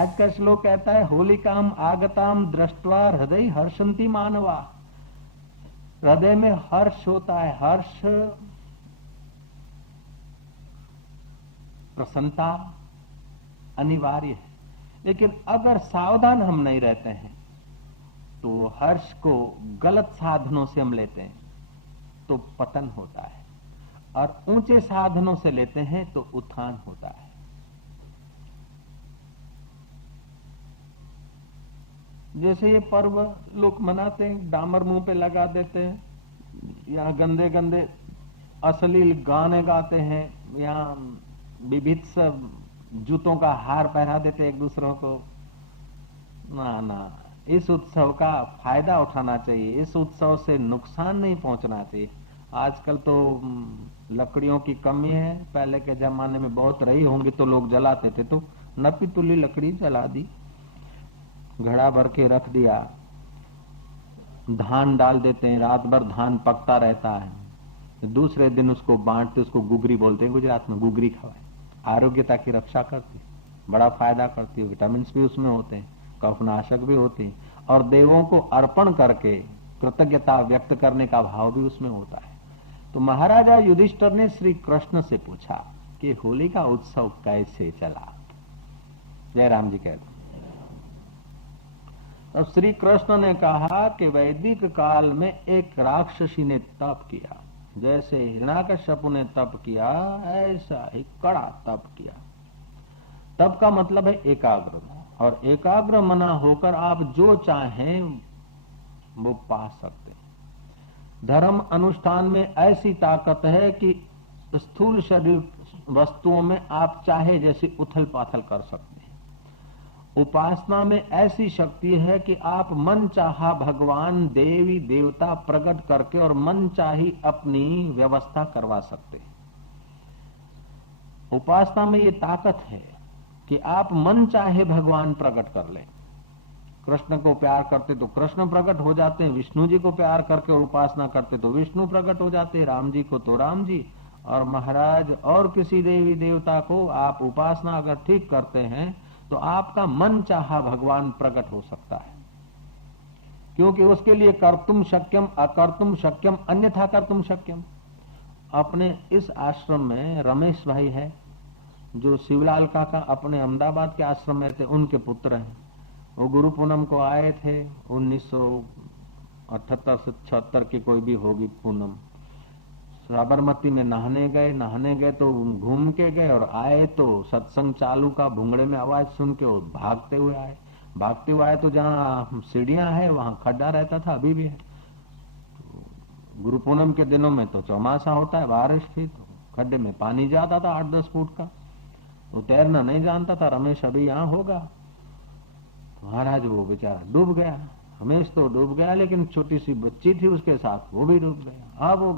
आज का श्लोक कहता है होलिकाम आगताम दृष्ट्वा हृदय हर्षंती मानवा। हृदय में हर्ष होता है, हर्ष प्रसन्नता अनिवार्य है। लेकिन अगर सावधान हम नहीं रहते हैं तो हर्ष को गलत साधनों से हम लेते हैं तो पतन होता है, और ऊंचे साधनों से लेते हैं तो उत्थान होता है। जैसे ये पर्व लोग मनाते हैं, डामर मुंह पे लगा देते हैं, यहाँ गंदे गंदे अश्लील गाने गाते हैं, यहाँ विभिन्न जूतों का हार पहना देते एक दूसरों को। ना ना, इस उत्सव का फायदा उठाना चाहिए, इस उत्सव से नुकसान नहीं पहुंचना चाहिए। आजकल तो लकड़ियों की कमी है, पहले के जमाने में बहुत रही होंगी तो लोग जलाते थे, तो नपी तुली लकड़ी जला दी, घड़ा भर के रख दिया, धान डाल देते हैं, रात भर धान पकता रहता है, दूसरे दिन उसको बांटते, उसको गुगरी बोलते हैं गुजरात में, गुगरी खवाए, आरोग्यता की रक्षा करती, बड़ा फायदा करती है, विटामिन भी उसमें होते हैं, कफनाशक भी होते हैं, और देवों को अर्पण करके कृतज्ञता व्यक्त करने का भाव भी उसमें होता है। तो महाराजा युधिष्ठिर ने श्री कृष्ण से पूछा कि होली का उत्सव कैसे चला। जय राम जी कहते। तो श्री कृष्ण ने कहा कि वैदिक काल में एक राक्षसी ने तप किया, जैसे हिरण्याकश्यप ने तप किया ऐसा ही कड़ा तप किया। तप का मतलब है एकाग्र, और एकाग्र मना होकर आप जो चाहें वो पा सकते हैं। धर्म अनुष्ठान में ऐसी ताकत है कि स्थूल शरीर वस्तुओं में आप चाहे जैसी उथल पाथल कर सकते हैं। उपासना में ऐसी शक्ति है कि आप मन चाहा भगवान देवी देवता प्रकट करके और मन चाही अपनी व्यवस्था करवा सकते हैं। उपासना में ये ताकत है कि आप मन चाहे भगवान प्रकट कर लें। कृष्ण को प्यार करते तो कृष्ण प्रकट हो जाते हैं, विष्णु जी को प्यार करके और उपासना करते तो विष्णु प्रकट हो जाते हैं, राम जी को तो राम जी, और महाराज और किसी देवी देवता को आप उपासना अगर ठीक करते हैं तो आपका मन चाहा भगवान प्रकट हो सकता है। क्योंकि उसके लिए कर्तुम शक्यम अकर्तुम शक्यम अन्यथा कर्तुम शक्यम। अपने इस आश्रम में रमेश भाई है जो शिवलाल काका अपने अहमदाबाद के आश्रम में थे, उनके पुत्र हैं। वो गुरु पूनम को आए थे 1978 से 76 की कोई भी होगी पूनम। साबरमती में नहाने गए तो घूम के गए और आए तो सत्संग चालू का भूंगड़े में आवाज सुन के वो भागते हुए आए तो जहाँ सीढ़ियां है वहां खड्डा रहता था, अभी भी है। तो गुरु पूनम के दिनों में तो चौमासा होता है, बारिश थी तो खड्डे में पानी जाता था 8-10 फुट का। वो तैरना नहीं जानता था, रमेश अभी यहाँ होगा। महाराज वो बेचारा डूब गया, रमेश तो डूब गया, लेकिन छोटी सी बच्ची थी उसके साथ, वो भी डूब गया। अब वो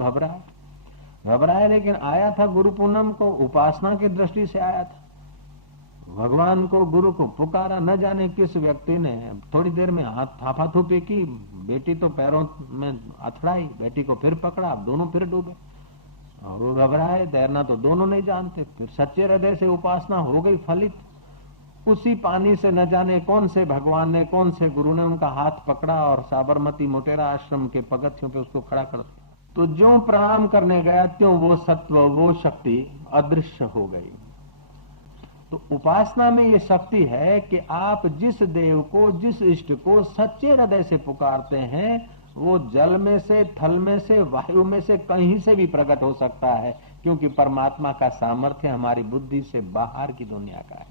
घबराया, लेकिन आया था गुरु पूनम को उपासना की दृष्टि से आया था। भगवान को, गुरु को पुकारा, न जाने किस व्यक्ति ने थोड़ी देर में हाथ थापाथूपी की, बेटी तो पैरों में अथड़ाई, बेटी को फिर पकड़ा, दोनों फिर डूबे। और वो घबराए, तैरना तो दोनों नहीं जानते। फिर सच्चे हृदय से उपासना हो गई फलित। उसी पानी से न जाने कौन से भगवान ने, कौन से गुरु ने उनका हाथ पकड़ा और साबरमती मोटेरा आश्रम के पगथियों पे उसको खड़ा कर दिया। तो जो प्रणाम करने गया त्यों वो सत्व, वो शक्ति अदृश्य हो गई। तो उपासना में ये शक्ति है कि आप जिस देव को, जिस इष्ट को सच्चे हृदय से पुकारते हैं, वो जल में से, थल में से, वायु में से, कहीं से भी प्रकट हो सकता है, क्योंकि परमात्मा का सामर्थ्य हमारी बुद्धि से बाहर की दुनिया का है।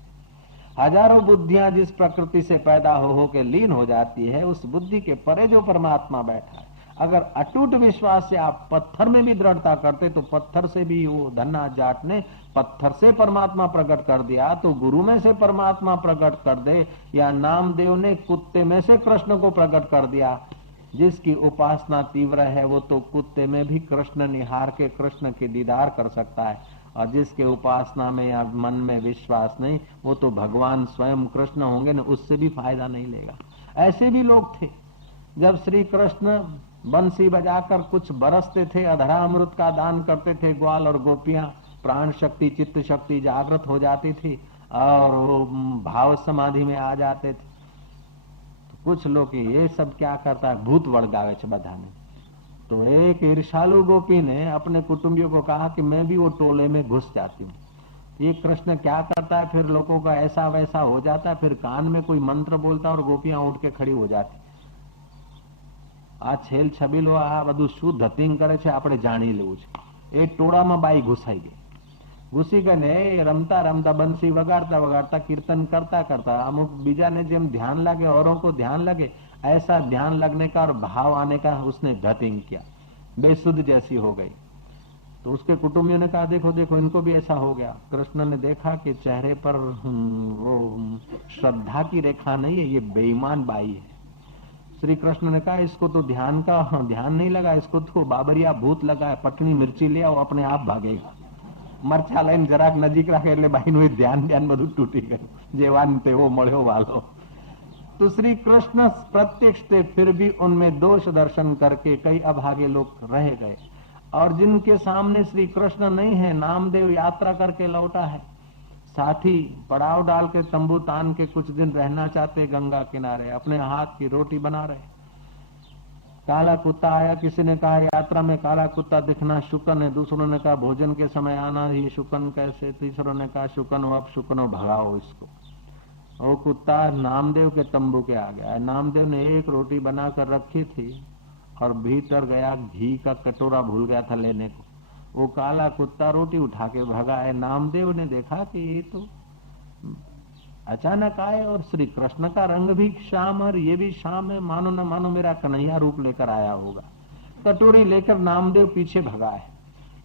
हजारों बुद्धियां जिस प्रकृति से पैदा हो के लीन हो जाती है, उस बुद्धि के परे जो परमात्मा बैठा है। अगर अटूट विश्वास से आप पत्थर में भी दृढ़ता करते तो पत्थर से भी, वो धन्ना जाट ने पत्थर से परमात्मा प्रकट कर दिया, तो गुरु में से परमात्मा प्रकट कर दे, या नामदेव ने कुत्ते में से कृष्ण को प्रकट कर दिया। जिसकी उपासना तीव्र है वो तो कुत्ते में भी कृष्ण निहार के कृष्ण के दीदार कर सकता है, और जिसके उपासना में या मन में विश्वास नहीं, वो तो भगवान स्वयं कृष्ण होंगे ना, उससे भी फायदा नहीं लेगा। ऐसे भी लोग थे। जब श्री कृष्ण बंसी बजाकर कुछ बरसते थे, अधरा अमृत का दान करते थे, ग्वाल और गोपियां प्राण शक्ति, चित्त शक्ति जागृत हो जाती थी। और वो भाव समाधि में आ जाते थे। तो कुछ लोग ये सब क्या करता है, भूत वड़गावे छे बधाने। तो एक ईर्षालु गोपी ने अपने कुटुंबियों को कहा कि मैं भी वो टोले में घुस जाती हूँ। ये कृष्ण क्या करता है, फिर लोगों का ऐसा वैसा हो जाता है, फिर कान में कोई मंत्र बोलता है और गोपियां उठ के खड़ी हो जाती। आ छेल छबीलो आ બધું શું ધતિંગ કરે છે આપણે જાણી લેવું છે। એ ટોળામાં બાઈ ઘુસાઈ ગઈ। ઘુસી ગઈને રમતા રમતા બંસી વગાડતા વગાડતા कीर्तन करता करता अमुक बीजा ने जेम ध्यान लगे, औरों को ध्यान लगे, ऐसा ध्यान लगने का और भाव आने का उसने धतिंग किया, बेसुध जैसी हो गई। तो उसके कुटुंबियों ने कहा देखो देखो इनको भी ऐसा हो गया। कृष्ण ने देखा कि चेहरे पर वो श्रद्धा की रेखा नहीं है, ये बेईमान बाई है। श्री कृष्ण ने कहा इसको तो ध्यान का ध्यान नहीं लगा, इसको तो बाबरिया भूत लगा है, पटनी मिर्ची ले आओ अपने आप भागेगा। मरचा लाइन જરાક નજીક રાખે એટલે બાઈનું ધ્યાન ધ્યાન બધું તૂટી ગયું, જેવાન તેવો મળ્યો વાલો। तो श्री कृष्ण प्रत्यक्ष थे, फिर भी उनमें दोष दर्शन करके कई अभागे लोग रह गए। और जिनके सामने श्री कृष्ण नहीं है, नामदेव यात्रा करके लौटा है, साथी पड़ाव डाल के तंबू तान के कुछ दिन रहना चाहते गंगा किनारे, अपने हाथ की रोटी बना रहे। काला कुत्ता आया, किसी ने कहा यात्रा में काला कुत्ता दिखना शुकन है, दूसरों ने कहा भोजन के समय आना ये शुकन कैसे, तीसरों ने कहा शुकन हो, अब शुकन हो, भगाओ इसको। वो कुत्ता नामदेव के तंबू के आ गया। नामदेव ने एक रोटी बनाकर रखी थी और भीतर गया, घी का कटोरा भूल गया था लेने को। वो काला कुत्ता रोटी उठा के भगा है। नामदेव ने देखा कि ये तो अचानक आए और श्री कृष्ण का रंग भी श्याम और ये भी श्याम है, मानो न मानो मेरा कन्हैया रूप लेकर आया होगा। कटोरी लेकर नामदेव पीछे भगा है।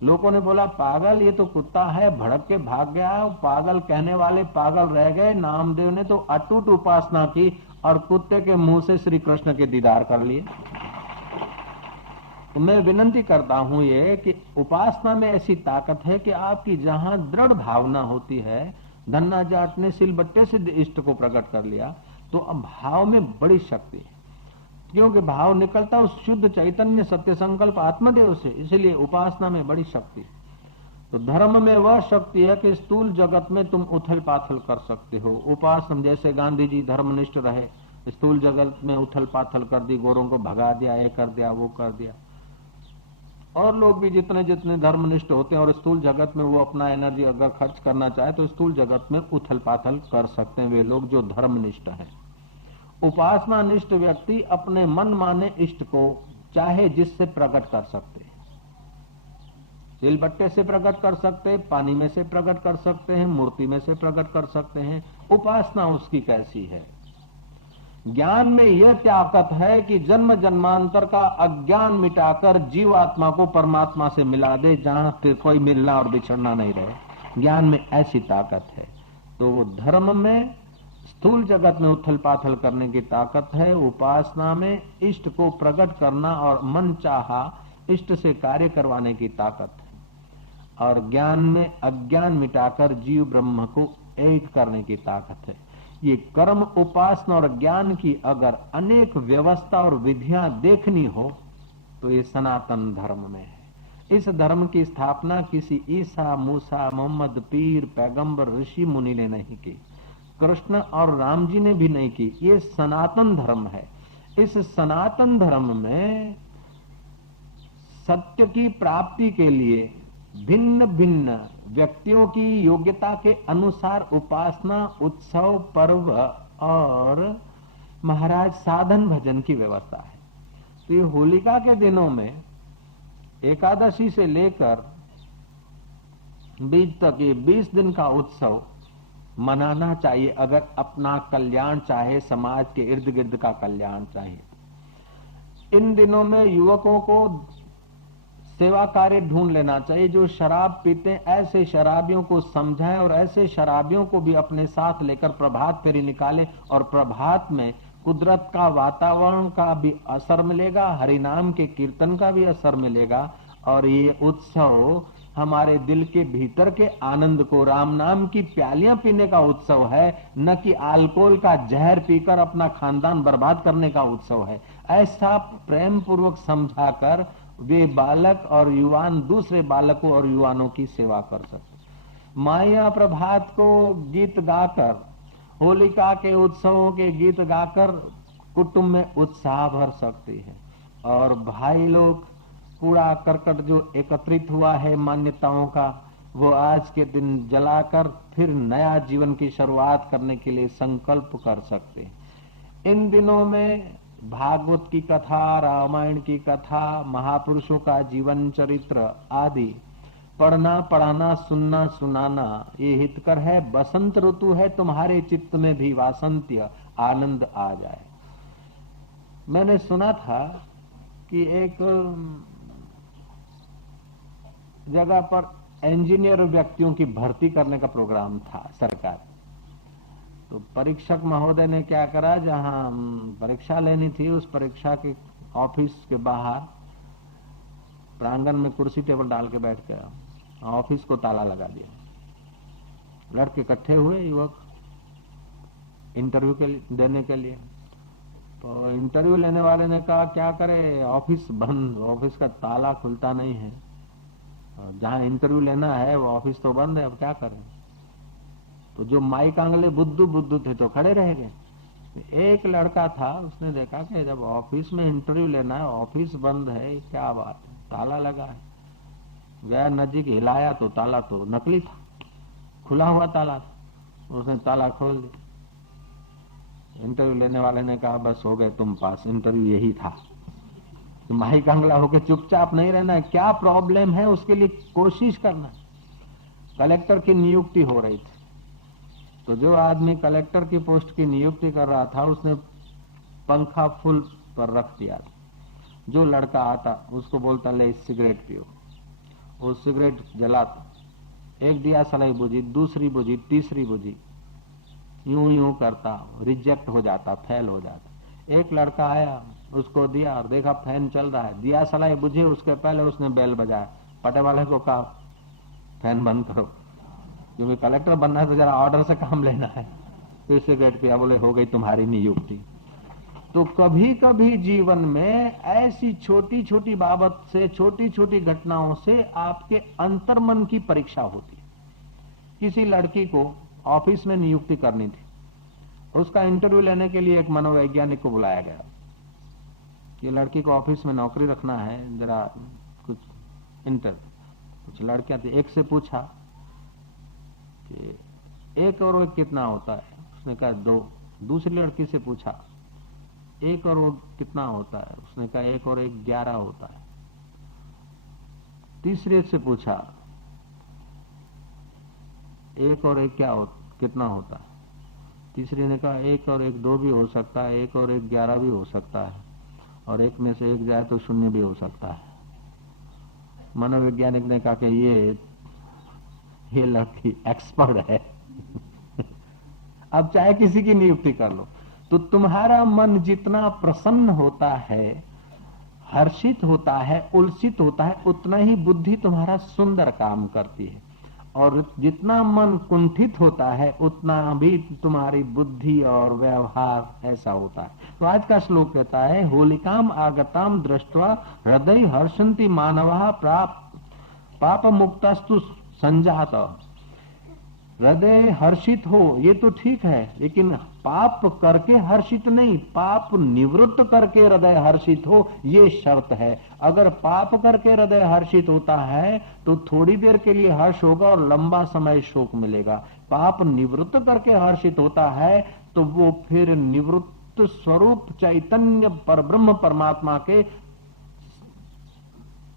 लोगों ने बोला पागल, ये तो कुत्ता है, भड़क के भाग गया। पागल कहने वाले पागल रह गए। नामदेव ने तो अटूट उपासना की और कुत्ते के मुंह से श्री कृष्ण के दीदार कर लिए। तो मैं विनंती करता हूं ये कि उपासना में ऐसी ताकत है कि आपकी जहां दृढ़ भावना होती है, धन्ना जाट ने सिलबट्टे से इष्ट को प्रकट कर लिया, तो अब भाव में बड़ी शक्ति है, क्योंकि भाव निकलता उस शुद्ध चैतन्य सत्य संकल्प आत्मदेव से, इसलिए उपासना में बड़ी शक्ति है। तो धर्म में वह शक्ति है कि स्थूल जगत में तुम उथल पाथल कर सकते हो। उपासना जैसे गांधी जी धर्मनिष्ठ रहे, स्थूल जगत में उथल पाथल कर दी, गोरों को भगा दिया, ये कर दिया वो कर दिया। और लोग भी जितने जितने धर्मनिष्ठ होते हैं और स्थूल जगत में वो अपना एनर्जी अगर खर्च करना चाहे तो स्थूल जगत में उथल पाथल कर सकते हैं वे लोग जो धर्मनिष्ठ हैं। उपासना निष्ठ व्यक्ति अपने मन माने इष्ट को चाहे जिससे प्रकट कर सकते हैं। सिलबट्टे से प्रकट कर सकते हैं, पानी में से प्रकट कर सकते हैं, मूर्ति में से प्रकट कर सकते हैं। उपासना उसकी कैसी है? ज्ञान में यह ताकत है कि जन्म जन्मांतर का अज्ञान मिटाकर जीवात्मा को परमात्मा से मिला दे, जहां फिर कोई मिलना और बिछड़ना नहीं रहे। ज्ञान में ऐसी ताकत है। तो धर्म में स्थूल जगत में उथल पाथल करने की ताकत है, उपासना में इष्ट को प्रकट करना और मन चाहा इष्ट से कार्य करवाने की ताकत है, और ज्ञान में अज्ञान मिटाकर जीव ब्रह्म को एक करने की ताकत है। ये कर्म, उपासना और ज्ञान की अगर अनेक व्यवस्था और विधियां देखनी हो तो ये सनातन धर्म में है। इस धर्म की स्थापना किसी ईसा, मूसा, मोहम्मद, पीर, पैगंबर, ऋषि मुनि ने नहीं की, कृष्ण और राम जी ने भी नहीं की। ये सनातन धर्म है। इस सनातन धर्म में सत्य की प्राप्ति के लिए भिन्न भिन्न व्यक्तियों की योग्यता के अनुसार उपासना, उत्सव, पर्व और महाराज साधन भजन की व्यवस्था है। तो ये होलिका के दिनों में एकादशी से लेकर बीज तक ये 20 दिन का उत्सव मनाना चाहिए, अगर अपना कल्याण चाहे, समाज के इर्द गिर्द का कल्याण चाहे। इन दिनों में युवकों को सेवा कार्य ढूंढ लेना चाहिए। जो शराब पीते हैं ऐसे शराबियों को समझाएं और ऐसे शराबियों को भी अपने साथ लेकर प्रभात फेरी निकालें, और प्रभात में कुदरत का, वातावरण का भी असर मिलेगा, हरिनाम के कीर्तन का भी असर मिलेगा। और ये उत्सव हमारे दिल के भीतर के आनंद को, राम नाम की प्यालियां पीने का उत्सव है, न कि अल्कोहल का जहर पीकर अपना खानदान बर्बाद करने का उत्सव है। ऐसा प्रेम पूर्वक समझाकर वे बालक और युवान दूसरे बालकों और युवानों की सेवा कर सकते। माया प्रभात को गीत गाकर, होलिका के उत्सवों के गीत गाकर कुटुंब में उत्साह भर सकती है। और भाई लोग कूड़ा करकट जो एकत्रित हुआ है मान्यताओं का, वो आज के दिन जलाकर फिर नया जीवन की शुरुआत करने के लिए संकल्प कर सकते हैं। इन दिनों में भागवत की कथा, रामायण की कथा, महापुरुषों का जीवन चरित्र आदि पढ़ना, पढ़ाना, सुनना, सुनाना ये हितकर है। बसंत ऋतु है, तुम्हारे चित्त में भी वासंत्य आनंद आ जाए। मैंने सुना था कि एक जगह पर इंजीनियर व्यक्तियों की भर्ती करने का प्रोग्राम था सरकार। तो परीक्षक महोदय ने क्या करा, जहां परीक्षा लेनी थी उस परीक्षा के ऑफिस के बाहर प्रांगण में कुर्सी टेबल डाल के बैठ गया, ऑफिस को ताला लगा दिया। लड़के इकट्ठे हुए, युवक इंटरव्यू देने के लिए। तो इंटरव्यू लेने वाले ने कहा क्या करे, ऑफिस बंद, ऑफिस का ताला खुलता नहीं है, जहां इंटरव्यू लेना है वो ऑफिस तो बंद है, अब क्या करें। तो जो माइक आंगले बुद्धू थे तो खड़े रह गए। एक लड़का था, उसने देखा कि जब ऑफिस में इंटरव्यू लेना है, ऑफिस बंद है, क्या बात है, ताला लगा है। गया नजीक, हिलाया तो ताला तो नकली था, खुला हुआ ताला था। उसने ताला खोल दिया। इंटरव्यू लेने वाले ने कहा बस हो गए तुम पास, इंटरव्यू यही था। तो माइक आंगला होकर चुपचाप नहीं रहना है, क्या प्रॉब्लम है उसके लिए कोशिश करना। कलेक्टर की नियुक्ति हो रही थी, तो जो आदमी कलेक्टर की पोस्ट की नियुक्ति कर रहा था उसने पंखा फुल पर रख दिया। जो लड़का आता उसको बोलता ले सिगरेट पियो, वो सिगरेट जलाता। एक दिया सलाई बुझी, दूसरी बुझी, तीसरी बुझी, यूं यूं करता, रिजेक्ट हो जाता, फेल हो जाता। एक लड़का आया, उसको दिया और देखा फैन चल रहा है, दिया सलाई बुझी, उसके पहले उसने बेल बजाया। पटे वाले को कहा फैन बंद करो, क्योंकि कलेक्टर बनना है तो जरा ऑर्डर से काम लेना है। फिर सिगरेट पिया, बोले हो गई तुम्हारी नियुक्ति। तो कभी कभी जीवन में ऐसी छोटी छोटी बाबत से, छोटी छोटी घटनाओं से आपके अंतर्मन की परीक्षा होती है। किसी लड़की को ऑफिस में नियुक्ति करनी थी, उसका इंटरव्यू लेने के लिए एक मनोवैज्ञानिक को बुलाया गया कि लड़की को ऑफिस में नौकरी रखना है, जरा कुछ कुछ लड़कियां थी। एक से पूछा कि 1 और 1 कितना होता है, उसने कहा 2। दूसरी लड़की से पूछा 1 और 1 कितना होता है, उसने कहा 1 और 1 11 होता है। तीसरे से पूछा 1 और 1 कितना होता है, तीसरे ने कहा 1 और 1 2 भी हो सकता है, 1 और 1 11 भी हो सकता है, और 1 में से 1 जाए तो 0 भी हो सकता है। मनोवैज्ञानिक ने कहा कि ये लड़की एक्सपर्ट है। अब चाहे किसी की नियुक्ति कर लो, तो तुम्हारा मन जितना प्रसन्न होता है, हर्षित होता है, उल्सित होता है, उतना ही बुद्धि तुम्हारा सुंदर काम करती है। और जितना मन कुंठित होता है उतना भी तुम्हारी बुद्धि और व्यवहार ऐसा होता है। तो आज का श्लोक कहता है होलिकाम आगताम दृष्ट्वा हृदय हर्षन्ति मानवः पाप मुक्तस्तु संजात। हृदय हर्षित हो ये तो ठीक है, लेकिन पाप करके हर्षित नहीं, पाप निवृत्त करके हृदय हर्षित हो ये शर्त है। अगर पाप करके हृदय हर्षित होता है तो थोड़ी देर के लिए हर्ष होगा और लंबा समय शोक मिलेगा। पाप निवृत्त करके हर्षित होता है तो वो फिर निवृत्त स्वरूप चैतन्य परब्रह्म परमात्मा के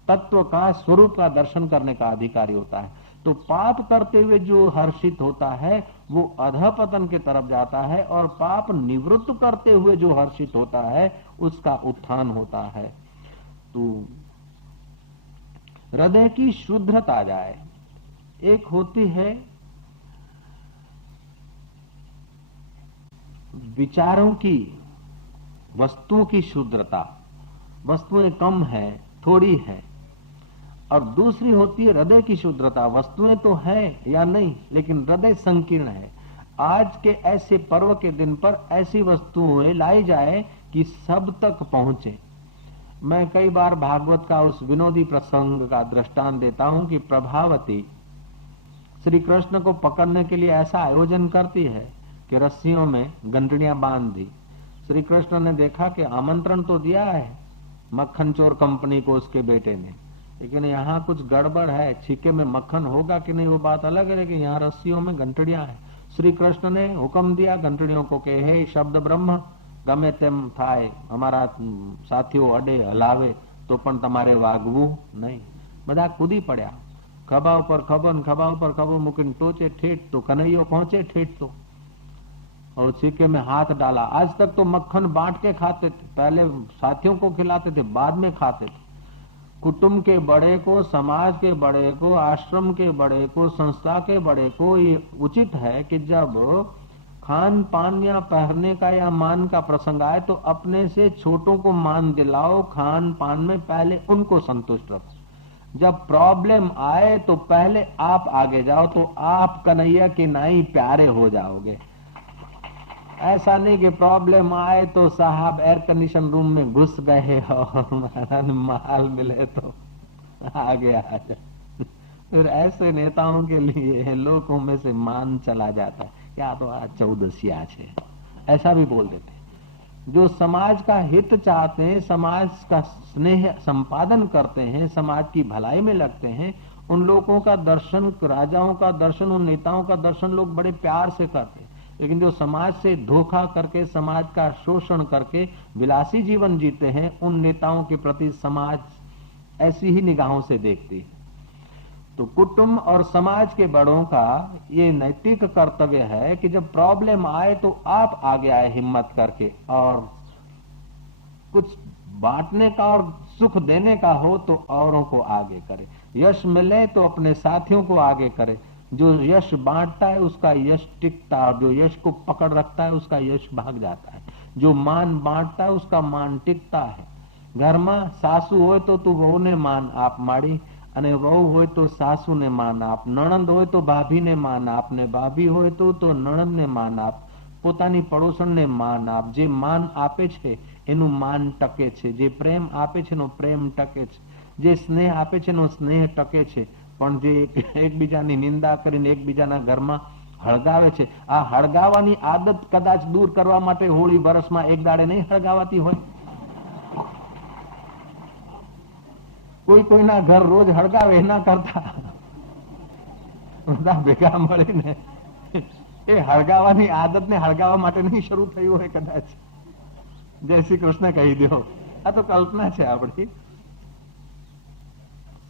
तत्व का, स्वरूप का दर्शन करने का अधिकारी होता है। तो पाप करते हुए जो हर्षित होता है वो अधःपतन की तरफ जाता है, और पाप निवृत्त करते हुए जो हर्षित होता है उसका उत्थान होता है। तो हृदय की शुद्धता आ जाए। एक होती है विचारों की, वस्तुओं की शुद्धता, वस्तुएं कम है, थोड़ी है, और दूसरी होती है हृदय की शुद्धता। वस्तुएं तो है या नहीं, लेकिन हृदय संकीर्ण है। आज के ऐसे पर्व के दिन पर ऐसी वस्तुएं लाई जाए कि सब तक पहुंचे। मैं कई बार भागवत का उस विनोदी प्रसंग का दृष्टांत देता हूं कि प्रभावती श्री कृष्ण को पकड़ने के लिए ऐसा आयोजन करती है कि रस्सियों में घंटड़ियां बांध दी। श्री कृष्ण ने देखा कि आमंत्रण तो दिया है मक्खन चोर कंपनी को उसके बेटे ने, लेकिन यहाँ कुछ गड़बड़ है, छीके में मक्खन होगा कि नहीं वो बात अलग है, लेकिन यहाँ रस्सियों में घंटड़ियां हैं। श्री कृष्ण ने हुक्म दिया घंटड़ियों को कि हे शब्द ब्रह्म, गमे तेम थाय, हमारा साथियों अडे हलावे तो पण तमारे वागवू नहीं। બધા કૂદી પડ્યા, ખભા ઉપર ખભો મૂકીને ટોચે ઠેઠ તો કનૈયો પહોંचे ठेठ तो, और छीके में हाथ डाला। आज तक तो मक्खन बांट के खाते थे, पहले साथियों को खिलाते थे, बाद में खाते थे। कुटुंब के बड़े को, समाज के बड़े को, आश्रम के बड़े को, संस्था के बड़े को ये उचित है कि जब खान पान या पहनने का या मान का प्रसंग आए तो अपने से छोटों को मान दिलाओ, खान पान में पहले उनको संतुष्ट रखो। जब प्रॉब्लम आए तो पहले आप आगे जाओ तो आप कन्हैया की नाई प्यारे हो जाओगे। ऐसा नहीं कि प्रॉब्लम आए तो साहब एयर कंडीशन रूम में घुस गए और माल मिले तो आगे आ जाए। फिर ऐसे नेताओं के लिए लोगों में से मान चला जाता है, क्या तो आज चौदसिया है, ऐसा भी बोल देते हैं। जो समाज का हित चाहते हैं, समाज का स्नेह संपादन करते हैं, समाज की भलाई में लगते हैं, उन लोगों का दर्शन, राजाओं का दर्शन, उन नेताओं का दर्शन लोग बड़े प्यार से करते हैं। लेकिन जो समाज से धोखा करके, समाज का शोषण करके विलासी जीवन जीते हैं, उन नेताओं के प्रति समाज ऐसी ही निगाहों से देखती है। तो कुटुंब और समाज के बड़ों का ये नैतिक कर्तव्य है कि जब प्रॉब्लम आए तो आप आगे आए हिम्मत करके, और कुछ बांटने का और सुख देने का हो तो औरों को आगे करे। यश मिले तो अपने साथियों को आगे करे। जो यश बांटता है उसका यश टिकता है, जो यश को पकड़ रखता है उसका यश भाग जाता है। जो मान बांटता है उसका मान टिकता है। घर में सासू हो तो तू वहू ने मान आप माड़ी, અને વહુ હોય તો સાસુને માન આપ, નણંદ હોય તો ભાભીને માન આપ, ને ભાભી હોય તો નણંદને માન આપ, પોતાની પડોશણને માન આપ। જે માન આપે છે એનું માન ટકે છે, જે પ્રેમ આપે છે એનો પ્રેમ ટકે છે, જે સ્નેહ આપે છે એનો સ્નેહ ટકે છે। પણ જે એકબીજાની નિંદા કરીને એકબીજાના ઘરમાં હળગાવે છે, આ હળગાવાની આદત કદાચ દૂર કરવા માટે હોળી વર્ષમાં એક દાડે નહીં હળગાવાતી હોય। કોઈ કોઈના ઘર રોજ હળગાવે એના કરતા બધા ભેગા મળીને એ હળગાવાની આદતને હળગાવવા માટે નહીં શરૂ થયું હોય કદાચ। જય શ્રી કૃષ્ણ કહી દો, આ તો કલ્પના છે આપણી।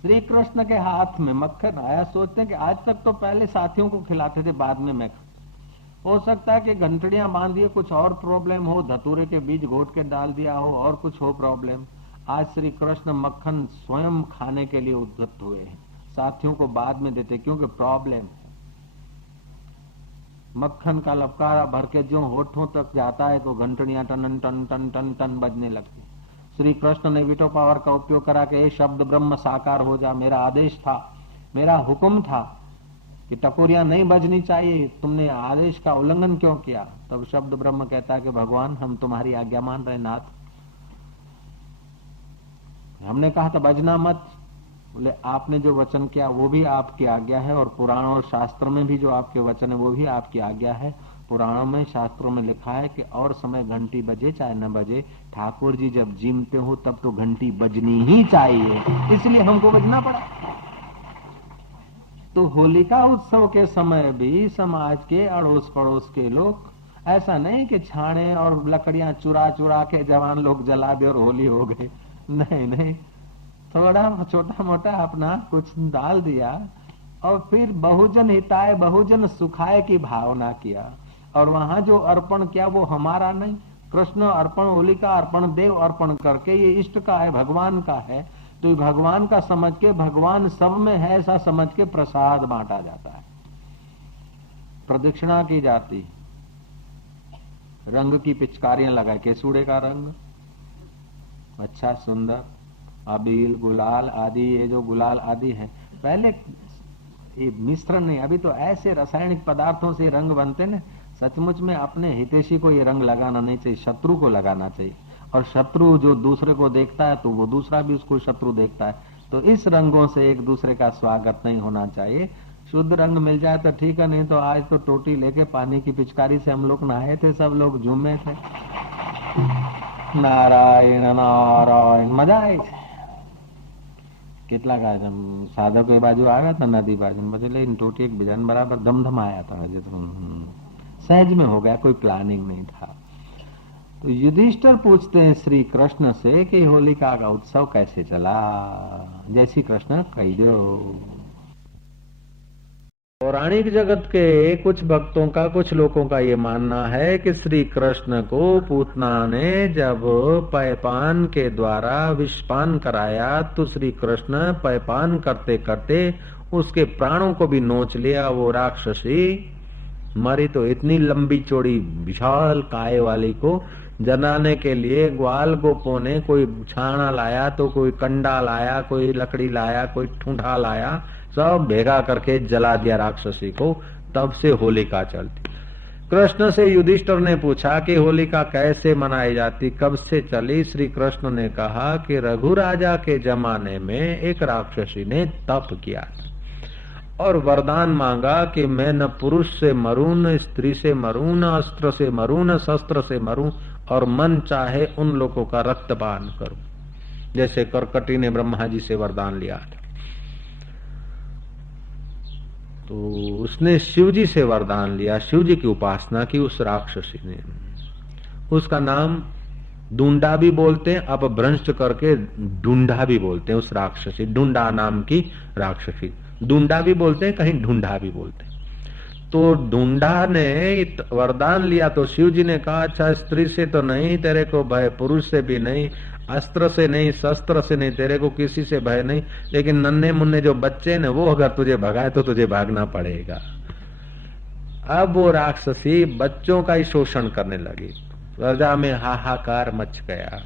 श्री कृष्ण के हाथ में मक्खन आया, सोचते हैं कि आज तक तो पहले साथियों को खिलाते थे, बाद में मैं। हो सकता है कि घंटड़ियां बांधिए, कुछ और प्रॉब्लम हो, धतूरे के बीज घोट के डाल दिया हो, और कुछ हो प्रॉब्लम। आज श्री कृष्ण मक्खन स्वयं खाने के लिए उद्यत हुए हैं, साथियों को बाद में देते क्योंकि प्रॉब्लम है। मक्खन का लपकारा भर के जो होठों तक जाता है तो घंटड़ियां टन टन टन टन टन बजने लगती। श्री कृष्ण ने वीटो पावर का उपयोग करा कि ये शब्द ब्रह्म साकार हो जा, मेरा आदेश था, मेरा हुक्म था कि टकोरियां नहीं बजनी चाहिए, तुमने आदेश का उल्लंघन क्यों किया। तब शब्द ब्रह्म कहता है कि भगवान हम तुम्हारी आज्ञा मान रहे नाथ, हमने कहा था बजना मत, बोले आपने जो वचन किया वो भी आपकी आज्ञा है, और पुराणों और शास्त्र में भी जो आपके वचन है वो भी आपकी आज्ञा है। पुराणों में, शास्त्रों में लिखा है कि और समय घंटी बजे चाहे न बजे, ठाकुर जी जब जीमते हो तब तो घंटी बजनी ही चाहिए, इसलिए हमको बजना पड़ा। तो होलिका उत्सव के समय भी समाज के अड़ोस पड़ोस के लोग, ऐसा नहीं कि छाने और लकड़ियां चुरा चुरा के जवान लोग जला दे और होली हो गई, नहीं नहीं, थोड़ा छोटा मोटा अपना कुछ डाल दिया और फिर बहुजन हिताय बहुजन सुखाय की भावना किया। और वहां जो अर्पण किया वो हमारा नहीं, कृष्ण अर्पण, होलिका अर्पण, देव अर्पण करके ये इष्ट का है, भगवान का है, तो ये भगवान का समझ के, भगवान सब में है ऐसा समझ के प्रसाद बांटा जाता है, प्रदक्षिणा की जाती, रंग की पिचकारियां लगाए, केसुड़े का रंग अच्छा सुंदर, अबील गुलाल आदि, ये जो गुलाल आदि है, पहले ये मिश्रण नहीं, अभी तो ऐसे रासायनिक पदार्थों से रंग बनते ना, सचमुच में अपने हितैषी को ये रंग लगाना नहीं चाहिए, शत्रु को लगाना चाहिए। और शत्रु जो दूसरे को देखता है तो वो दूसरा भी उसको शत्रु देखता है, तो इस रंगों से एक दूसरे का स्वागत नहीं होना चाहिए। शुद्ध रंग मिल जाए तो ठीक है, नहीं तो आज तो टोटी लेके पानी की पिचकारी से हम लोग नहाए थे, सब लोग झूमे थे, नारायण नारायण, मजा आई। કેટલાક સાધકો એ બાજુ આવ્યા था नदी बाजू में, પછી લઈને टोटी एक बिजान बराबर धमधमाया था। सहज में हो गया, कोई प्लानिंग नहीं था। तो युधिष्ठिर पूछते हैं श्री कृष्ण से कि होलिका का उत्सव कैसे चला। जय श्री कृष्ण कही दो। पौराणिक जगत के कुछ भक्तों का, कुछ लोगों का ये मानना है कि श्री कृष्ण को पूतना ने जब पैपान के द्वारा विषपान कराया तो श्री कृष्ण पैपान करते करते उसके प्राणों को भी नोच लिया। वो राक्षसी मरी तो इतनी लंबी चौड़ी विशाल काय वाली को जलाने के लिए ग्वाल गोपों ने कोई छाना लाया तो कोई कंडा लाया, कोई लकड़ी लाया, कोई ठूंठा लाया, सब भेगा करके जला दिया राक्षसी को। तब से होलिका चलती। कृष्ण से युधिष्ठिर ने पूछा कि होलिका कैसे मनाई जाती, कब से चली। श्री कृष्ण ने कहा कि रघु राजा के जमाने में एक राक्षसी ने तप किया और वरदान मांगा कि मैं न पुरुष से मरूं, न स्त्री से मरूं, न अस्त्र से मरूं, न शस्त्र से मरूं, और मन चाहे उन लोगों का रक्तपान करूं। जैसे करकटी ने ब्रह्मा जी से वरदान लिया था, तो उसने शिव जी से वरदान लिया, शिव जी की उपासना की उस राक्षसी ने। उसका नाम डूंडा भी बोलते हैं, अब भ्रष्ट करके ढूंढा भी बोलते हैं। उस राक्षसी, डूंडा नाम की राक्षसी, ढूंढा भी बोलते हैं, कहीं ढूंढा भी बोलते हैं। तो ढूंढा ने वरदान लिया तो शिव जी ने कहा अच्छा स्त्री से तो नहीं तेरे को भय, पुरुष से भी नहीं, अस्त्र से नहीं, शस्त्र से नहीं, तेरे को किसी से भय नहीं, लेकिन नन्हे मुन्ने जो बच्चे ने वो अगर तुझे भगाए तो तुझे भागना पड़ेगा। अब वो राक्षसी बच्चों का ही शोषण करने लगी। प्रजा में हाहाकार मच गया।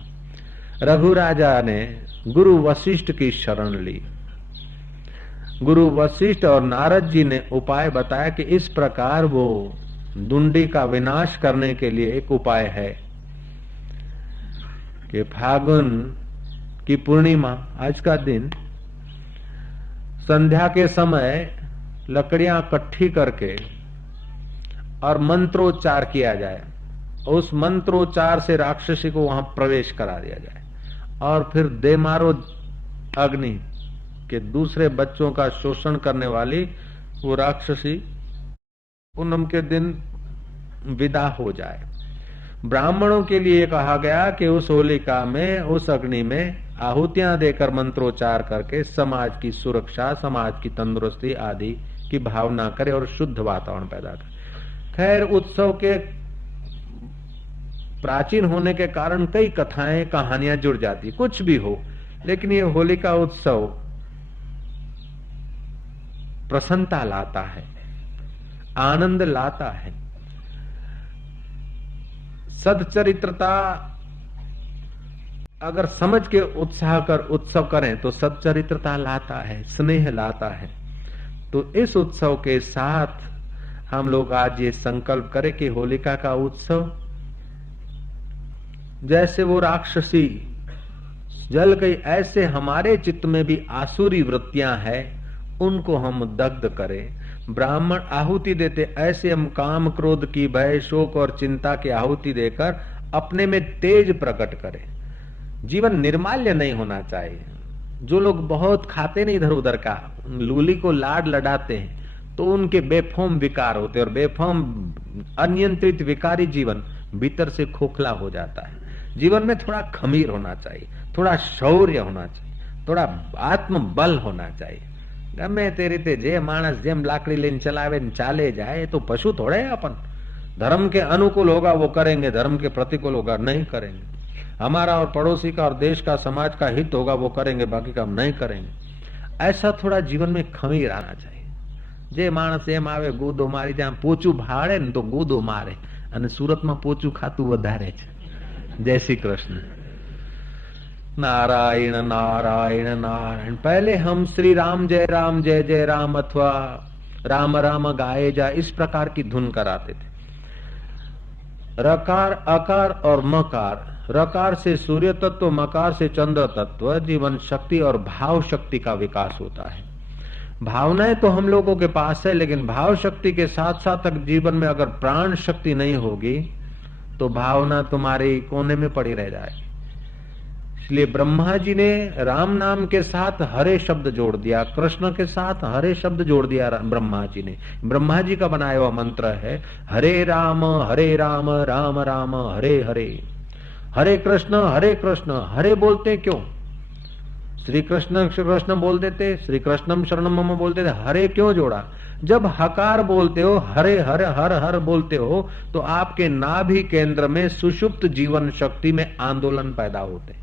रघु राजा ने गुरु वशिष्ठ की शरण ली। गुरु वशिष्ठ और नारद जी ने उपाय बताया कि इस प्रकार वो दुंडी का विनाश करने के लिए एक उपाय है कि फागुन की पूर्णिमा, आज का दिन, संध्या के समय लकड़ियां इकट्ठी करके और मंत्रोच्चार किया जाए। उस मंत्रोच्चार से राक्षसी को वहां प्रवेश करा दिया जाए और फिर दे मारो अग्नि के दूसरे बच्चों का शोषण करने वाली वो राक्षसी पूनम के दिन विदा हो जाए। ब्राह्मणों के लिए कहा गया कि उस होलिका में, उस अग्नि में आहुतियां देकर मंत्रोच्चार करके समाज की सुरक्षा, समाज की तंदुरुस्ती आदि की भावना करे और शुद्ध वातावरण पैदा करे। खैर, उत्सव के प्राचीन होने के कारण कई कथाएं, कहानियां जुड़ जाती, कुछ भी हो, लेकिन ये होलिका उत्सव प्रसन्नता लाता है, आनंद लाता है। सच्चरित्रता अगर समझ के उत्साह कर उत्सव करें तो सच्चरित्रता लाता है, स्नेह लाता है। तो इस उत्सव के साथ हम लोग आज ये संकल्प करें कि होलिका का उत्सव जैसे वो राक्षसी जल गई, ऐसे हमारे चित्त में भी आसुरी वृत्तियां हैं, उनको हम दग्ध करें। ब्राह्मण आहुति देते, ऐसे हम काम, क्रोध की, भय, शोक और चिंता की आहुति देकर अपने में तेज प्रकट करें। जीवन निर्माल्य नहीं होना चाहिए। जो लोग बहुत खाते नहीं इधर उधर का, लूली को लाड लडाते हैं तो उनके बेफाम विकार होते, और बेफाम अनियंत्रित विकारी जीवन भीतर से खोखला हो जाता है। जीवन में थोड़ा खमीर होना चाहिए, थोड़ा शौर्य होना चाहिए, थोड़ा आत्मबल होना चाहिए। गमे ते रीते जे मानस जेम लाकड़ी लेने चलावे चाले जाए तो पशु थोड़े अपन। धर्म के अनुकूल होगा वो करेंगे, धर्म के प्रतिकूल होगा नहीं करेंगे। हमारा और पड़ोसी का और देश का, समाज का हित होगा वो करेंगे, बाकी का हम नहीं करेंगे। ऐसा थोड़ा जीवन में खमीर आना चाहिए। जे मानस एम आवे गूदो मारी, जहां पोचू भाड़े न तो गूदो मारे, અને સુરતમાં પોચું ખાતું વધારે છે। जय श्री कृष्ण। नारायण नारायण नारायण। पहले हम श्री राम जय जय राम अथवा राम राम गाए जा, इस प्रकार की धुन कराते थे। रकार, अकार और मकार, रकार से सूर्य तत्व, मकार से चंद्र तत्व, जीवन शक्ति और भाव शक्ति का विकास होता है। भावनाएं तो हम लोगों के पास है, लेकिन भाव शक्ति के साथ साथ अगर जीवन में अगर प्राण शक्ति नहीं होगी तो भावना तुम्हारी कोने में पड़ी रह जाएगी। इसलिए ब्रह्मा जी ने राम नाम के साथ हरे शब्द जोड़ दिया, कृष्ण के साथ हरे शब्द जोड़ दिया ब्रह्मा जी ने। ब्रह्मा जी का बनाया हुआ मंत्र है हरे राम राम राम हरे हरे, हरे कृष्ण हरे बोलते क्यों? श्री कृष्ण बोल देते, श्री कृष्णम शरणम मम बोलते थे, हरे क्यों जोड़ा? जब हकार बोलते हो, हरे हर हर हर बोलते हो, तो आपके नाभि केंद्र में सुषुप्त जीवन शक्ति में आंदोलन पैदा होते।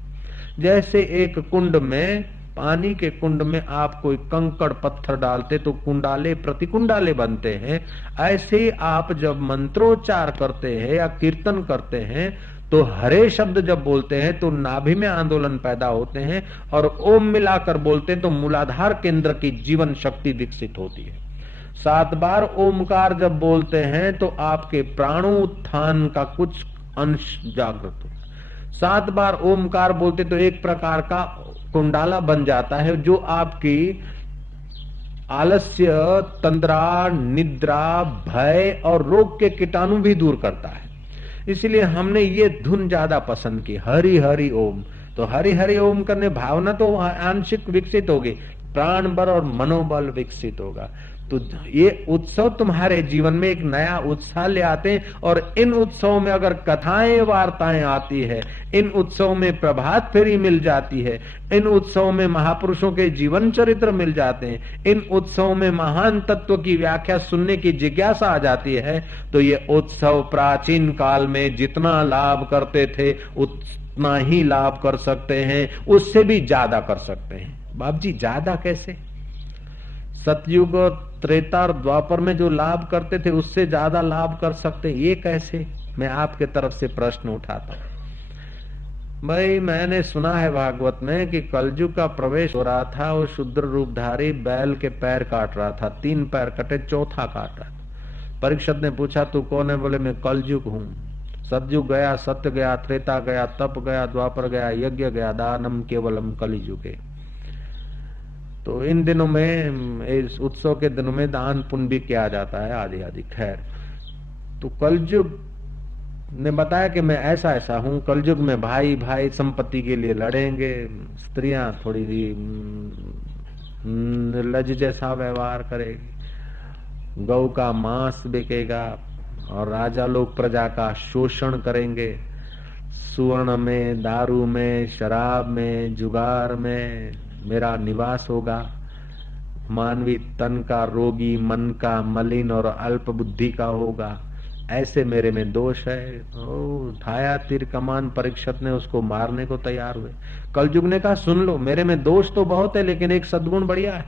जैसे एक कुंड में, पानी के कुंड में आप कोई कंकड़ पत्थर डालते तो कुंडाले प्रतिकुंडाले बनते हैं, ऐसे ही आप जब मंत्रोच्चार करते हैं या कीर्तन करते हैं तो हरे शब्द जब बोलते हैं तो नाभि में आंदोलन पैदा होते हैं, और ओम मिलाकर बोलते हैं तो मूलाधार केंद्र की जीवन शक्ति विकसित होती है। 7 बार ओमकार जब बोलते हैं तो आपके प्राणोत्थान का कुछ अंश जागृत होता है। 7 बार ओमकार बोलते तो एक प्रकार का कुंडाला बन जाता है जो आपकी आलस्य, तंद्रा, निद्रा, भय और रोग के कीटाणु भी दूर करता है। इसलिए हमने ये धुन ज्यादा पसंद की, हरि हरि ओम। तो हरि हरि ओम करने भावना तो आंशिक विकसित होगी, प्राण बल और मनोबल विकसित होगा। तो ये उत्सव तुम्हारे जीवन में एक नया उत्साह ले आते हैं, और इन उत्सवों में अगर कथाएं वार्ताएं आती है, इन उत्सवों में प्रभात फेरी मिल जाती है, इन उत्सवों में महापुरुषों के जीवन चरित्र मिल जाते हैं, इन उत्सवों में महान तत्व की व्याख्या सुनने की जिज्ञासा आ जाती है, तो ये उत्सव प्राचीन काल में जितना लाभ करते थे उतना ही लाभ कर सकते हैं, उससे भी ज्यादा कर सकते हैं। बाप जी ज्यादा कैसे? सतयुग, त्रेता और द्वापर में जो लाभ करते थे उससे ज्यादा लाभ कर सकते, ये कैसे? मैं आपके तरफ से प्रश्न उठाता हूं। भाई मैंने सुना है भागवत में कि कलयुग का प्रवेश हो रहा था, वो शूद्र रूपधारी बैल के पैर काट रहा था, 3 पैर कटे, चौथा काट रहा था। परीक्षित ने पूछा तू कौन है? बोले मैं कलयुग हूं। सतयुग गया, सत्य गया, त्रेता गया, तप गया, द्वापर गया, यज्ञ गया, दानम केवलम कलियुगे। तो इन दिनों में, इस उत्सव के दिनों में दान पुण्य भी किया जाता है आदि आदि। खैर, तो कलयुग ने बताया कि मैं ऐसा ऐसा हूं, कलयुग में भाई भाई संपत्ति के लिए लड़ेंगे, स्त्रियां थोड़ी निर्लज जैसा व्यवहार करेगी, गौ का मांस बिकेगा, और राजा लोग प्रजा का शोषण करेंगे, सुवर्ण में, दारू में, शराब में, जुगार में मेरा निवास होगा। मानवी तन का रोगी, मन का मलिन और अल्प बुद्धि का होगा, ऐसे मेरे में दोष है। उठाया तीर कमान, परीक्षित ने उसको मारने को तैयार हुए। कलयुग ने कहा सुन लो, मेरे में दोष तो बहुत है लेकिन एक सद्गुण बढ़िया है।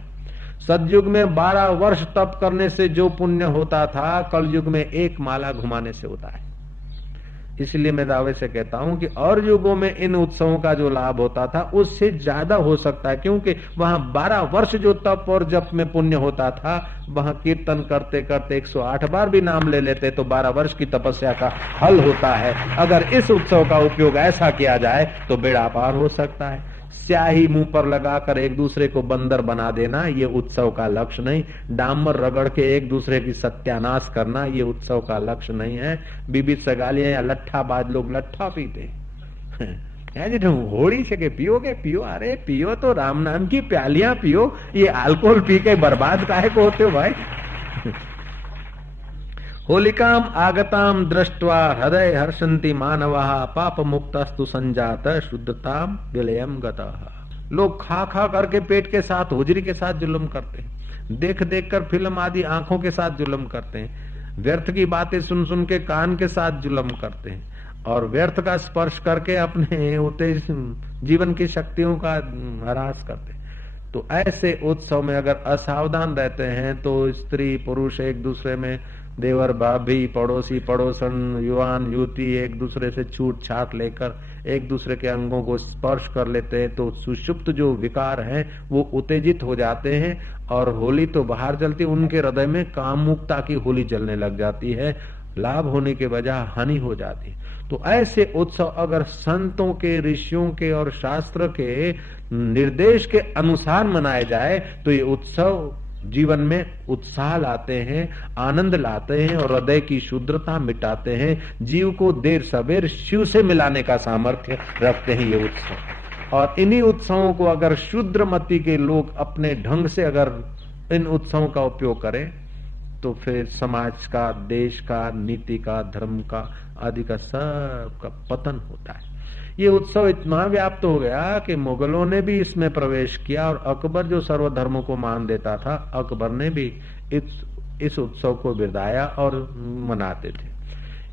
सतयुग में 12 वर्ष तप करने से जो पुण्य होता था, कलयुग में 1 माला घुमाने से होता है। इसलिए मैं दावे से कहता हूं कि और युगों में इन उत्सवों का जो लाभ होता था उससे ज्यादा हो सकता है, क्योंकि वहां 12 वर्ष जो तप और जप में पुण्य होता था, वहां कीर्तन करते करते 108 बार भी नाम ले लेते तो 12 वर्ष की तपस्या का हल होता है। अगर इस उत्सव का उपयोग ऐसा किया जाए तो बेड़ा पार हो सकता है। स्याही मुंह पर लगाकर एक दूसरे को बंदर बना देना ये उत्सव का लक्ष्य नहीं। डामर रगड़ के एक दूसरे की सत्यानाश करना ये उत्सव का लक्ष्य नहीं है। बीबी सगालियां या लट्ठाबाज लोग लट्ठा पीते होड़ी से के पियोगे, पियो, अरे पियो तो राम नाम की प्यालियां पियो, ये अल्कोहल पी के बर्बाद काहे को होते हो भाई। होलिकाम आगताम दृष्ट्वा हृदय हर्षंति मानवः पाप मुक्तस्तु संजात शुद्धताम विलयम गतः। लोग खा खा करके पेट के साथ, होजरी के साथ जुल्म करते हैं, देख देख कर फिल्म आदि आंखों के साथ जुल्म करते हैं, व्यर्थ की बातें सुन सुन के कान के साथ जुल्म करते हैं, और व्यर्थ का स्पर्श करके अपने होते जीवन की शक्तियों का ह्रास करते हैं। तो ऐसे उत्सव में अगर असावधान रहते हैं तो स्त्री पुरुष एक दूसरे में, देवर भाभी, पड़ोसी पड़ोसन, युवान युवती एक दूसरे से छूट छाट लेकर एक दूसरे के अंगों को स्पर्श कर लेते हैं, तो सुषुप्त जो विकार हैं वो उत्तेजित हो जाते हैं, और होली तो बाहर जलती, उनके हृदय में कामुकता की होली जलने लग जाती है, लाभ होने के बजाय हानि हो जाती है। तो ऐसे उत्सव अगर संतों के, ऋषियों के और शास्त्र के निर्देश के अनुसार मनाए जाए तो ये उत्सव जीवन में उत्साह लाते हैं, आनंद लाते हैं और हृदय की शुद्धता मिटाते हैं। जीव को देर सवेर शिव से मिलाने का सामर्थ्य रखते हैं ये उत्सव। और इन्हीं उत्सवों को अगर शुद्र मति के लोग अपने ढंग से अगर इन उत्सवों का उपयोग करें तो फिर समाज का, देश का, नीति का, धर्म का आदि का सब का पतन होता है। ये उत्सव इतना व्याप्त हो गया कि मुगलों ने भी इसमें प्रवेश किया और अकबर जो सर्वधर्मों को मान देता था, अकबर ने भी इस उत्सव को बिरदाया और मनाते थे।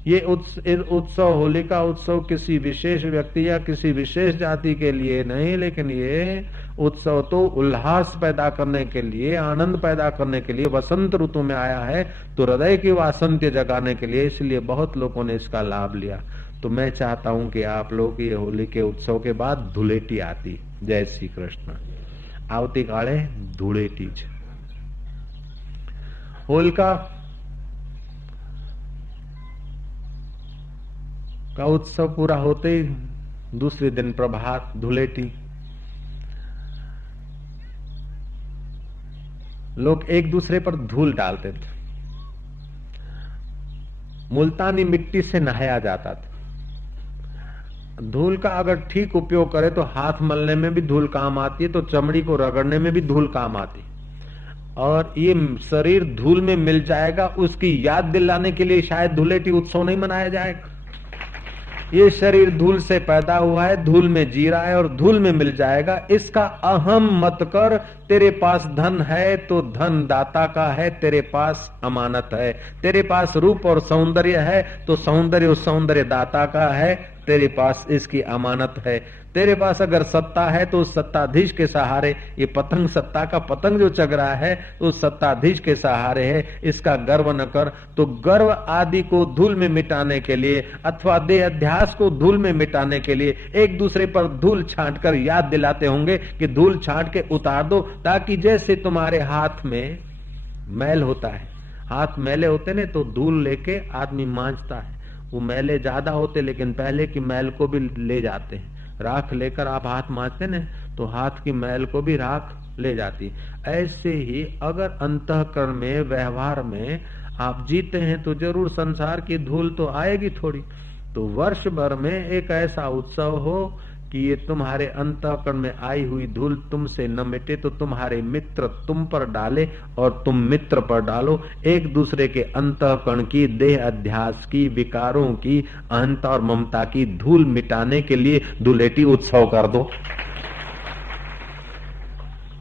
ये उत्सव, होली का उत्सव किसी विशेष व्यक्ति या किसी विशेष जाति के लिए नहीं, लेकिन ये उत्सव तो उल्लास पैदा करने के लिए, आनंद पैदा करने के लिए वसंत ऋतु में आया है, तो हृदय की वासंत्य जगाने के लिए, इसलिए बहुत लोगों ने इसका लाभ लिया। तो मैं चाहता हूं कि आप लोग ये होली के उत्सव के बाद धुलेटी आती, जय श्री कृष्ण, आवती काले धुलेटी होलिका का उत्सव पूरा होते ही दूसरे दिन प्रभात धुलेटी। लोग एक दूसरे पर धूल डालते थे, मुल्तानी मिट्टी से नहाया जाता था। धूल का अगर ठीक उपयोग करे तो हाथ मलने में भी धूल काम आती है, तो चमड़ी को रगड़ने में भी धूल काम आती है। और ये शरीर धूल में मिल जाएगा, उसकी याद दिलाने के लिए शायद धुलेटी उत्सव नहीं मनाया जाएगा। ये शरीर धूल से पैदा हुआ है, धूल में जी रहा है और धूल में मिल जाएगा, इसका अहम मत कर। तेरे पास धन है तो धन दाता का है, तेरे पास अमानत है। तेरे पास रूप और सौंदर्य है तो सौंदर्य उस सौंदर्य दाता का है, तेरे पास इसकी अमानत है। तेरे पास अगर सत्ता है तो उस सत्ताधीश के सहारे, ये पतंग सत्ता का पतंग जो चग रहा है उस सत्ताधीश के सहारे है, इसका गर्व न कर। तो गर्व आदि को धूल में मिटाने के लिए अथवा देह अध्यास को धूल में मिटाने के लिए एक दूसरे पर धूल छांट कर याद दिलाते होंगे कि धूल छांट के उतार दो, ताकि जैसे तुम्हारे हाथ में मैल होता है, हाथ मैले होते ने तो धूल लेके आदमी मांजता है, वो मैले ज्यादा होते लेकिन पहले की मैल को भी ले जाते हैं। राख लेकर आप हाथ मांजते न तो हाथ की मैल को भी राख ले जाती। ऐसे ही अगर अंतःकरण में, व्यवहार में आप जीते हैं तो जरूर संसार की धूल तो आएगी थोड़ी। तो वर्ष भर में एक ऐसा उत्सव हो कि ये तुम्हारे अंतःकरण में आई हुई धूल तुमसे न मिटे, तो तुम्हारे मित्र तुम पर डाले और तुम मित्र पर डालो। एक दूसरे के अंतःकरण की, देह अध्यास की, विकारों की, अहंता और ममता की धूल मिटाने के लिए धुलेटी उत्सव कर दो।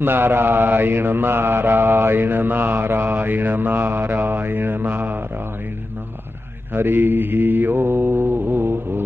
नारायण नारायण नारायण नारायण नारायण नारायण, हरि ओम।